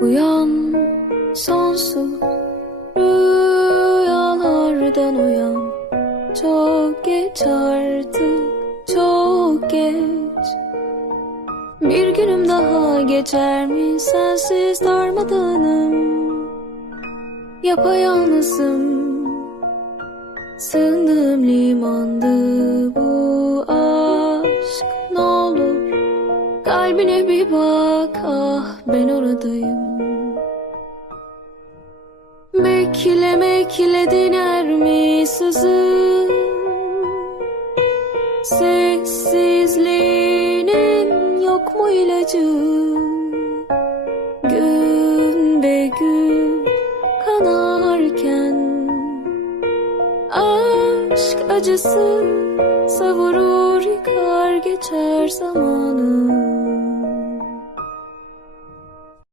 Uyan sonsuz rüyalardan uyan. Çok geç artık, çok geç. Bir günüm daha geçer mi sensiz darmadağınım. Yapayalnızım, sığındığım limandı bu aşk. Ne olur kalbine bir bak, ah ben oradayım. Bekle bekle diner mi sızım? Sessizliğinin yok mu ilacı? Gün be gün kanarken aşk acısı savurur, yıkar geçer zamanı.